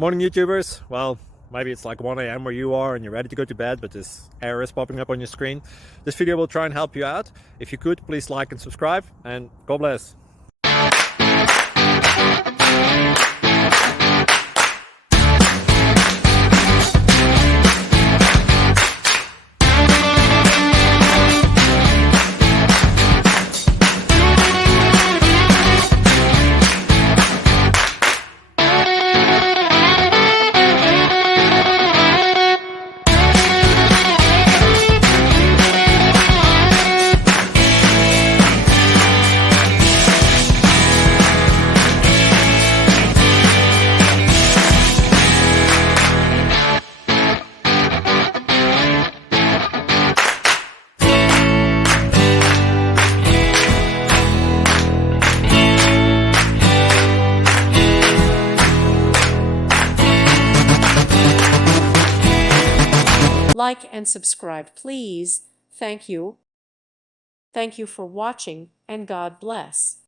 Morning YouTubers. Well, maybe it's like 1 a.m. where you are and you're ready to go to bed, but this error is popping up on your screen. This video will try and help you out. If you could, please like and subscribe, and God bless. Like and subscribe, please. Thank you. Thank you for watching, and God bless.